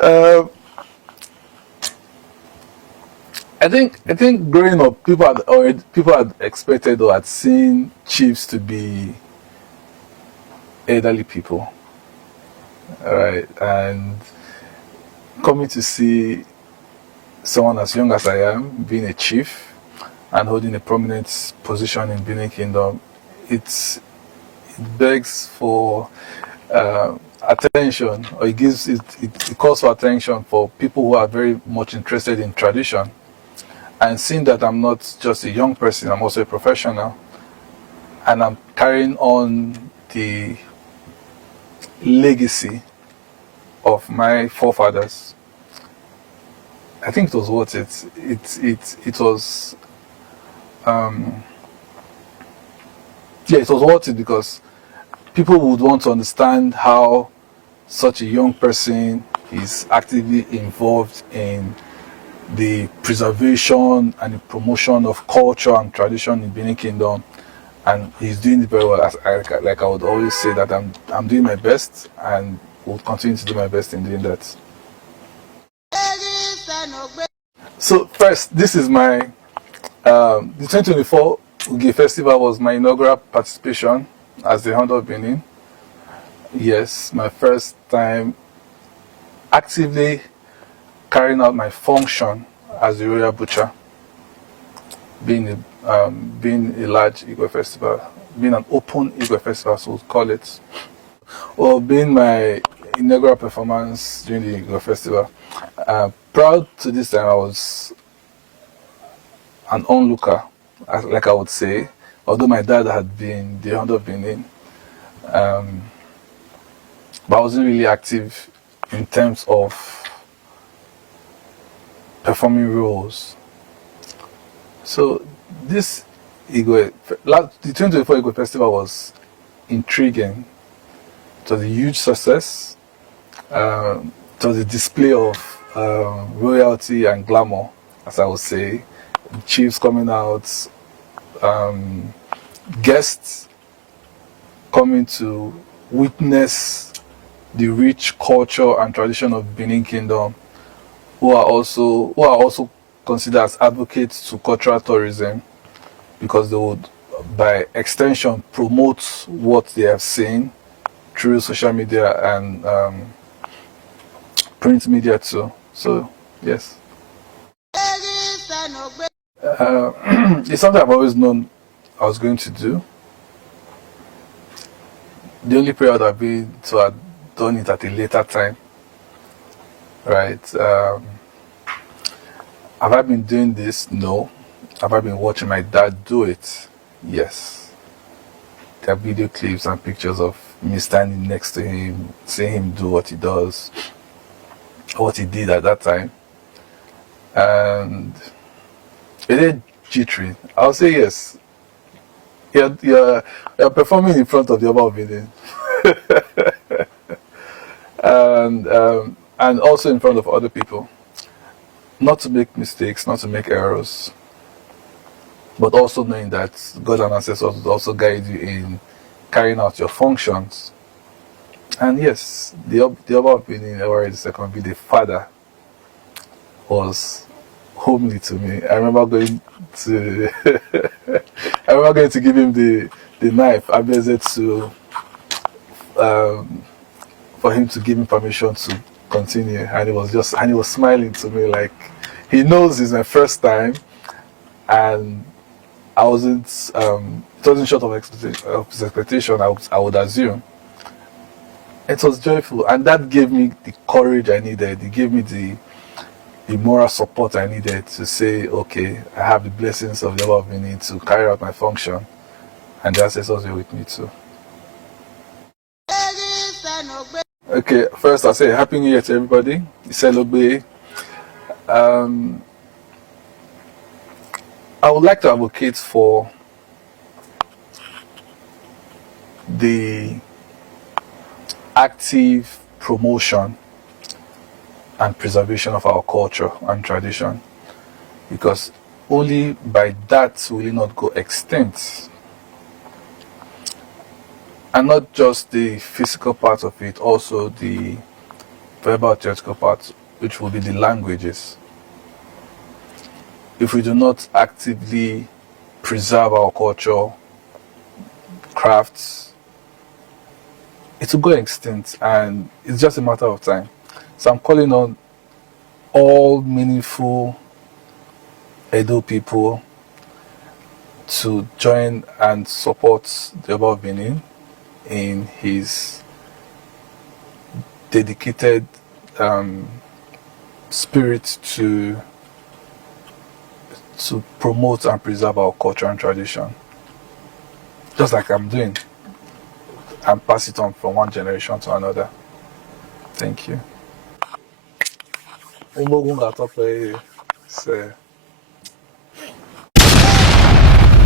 Um, I think growing up, people had expected or had seen chiefs to be elderly people, all right, and coming to see someone as young as I am being a chief and holding a prominent position in Benin Kingdom, it begs for attention, or it calls for attention for people who are very much interested in tradition. And seeing that I'm not just a young person, I'm also a professional, and I'm carrying on the legacy of my forefathers, I think it was worth it. It was it was worth it because people would want to understand how such a young person is actively involved in the preservation and the promotion of culture and tradition in Benin Kingdom, and he's doing it very well. Like I would always say that I'm doing my best and will continue to do my best in doing that. So first, this is my the 2024 Uge Festival was my inaugural participation as the Hound of Benin. Yes, my first time actively carrying out my function as the royal butcher, being a large Igwe festival, being an open Igwe festival, so we'll call it, or being my inaugural performance during the Igwe festival. Proud to this time, I was an onlooker, like I would say, although my dad had been the Hound of Benin, but I wasn't really active in terms of performing roles. So this the 2024 Igwe Festival was intriguing. It was a huge success. It was a display of royalty and glamour, as I would say. Chiefs coming out, guests coming to witness the rich culture and tradition of Benin Kingdom, who are also considered as advocates to cultural tourism, because they would, by extension, promote what they have seen through social media and print media too. So yes, it's something I've always known I was going to do. The only prayer would have been to have done it at a later time, right? Have I been doing this? No. Have I been watching my dad do it? Yes. There are video clips and pictures of me standing next to him, seeing him do what he does, what he did at that time. And it is jittery. I'll say yes. You're performing in front of the Oba of Benin. And also in front of other people. Not to make mistakes, not to make errors, but also knowing that God and ancestors will also guide you in carrying out your functions. And yes, the Oba of Benin, Ewari II, the father, was homely to me. I remember going to give him the knife, Abeze, to for him to give me permission to continue, and he was smiling to me like he knows it's my first time, and I wasn't it wasn't short of his expectation. I would assume it was joyful, and that gave me the courage I needed. It gave me the moral support I needed to say, okay, I have the blessings of the Oba of Benin to carry out my function, and the ancestors were with me too. Okay, first I'll say Happy New Year to everybody. Iselogbe. I would like to advocate for the active promotion and preservation of our culture and tradition, because only by that will it not go extinct. And not just the physical part of it, also the verbal theoretical part, which will be the languages. If we do not actively preserve our culture, crafts, it will go extinct, and it's just a matter of time. So I'm calling on all meaningful Edo people to join and support the Oba of Benin in his dedicated spirit to promote and preserve our culture and tradition, just like I'm doing, and pass it on from one generation to another. Thank you.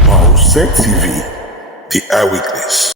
Mauset TV, the eyewitness.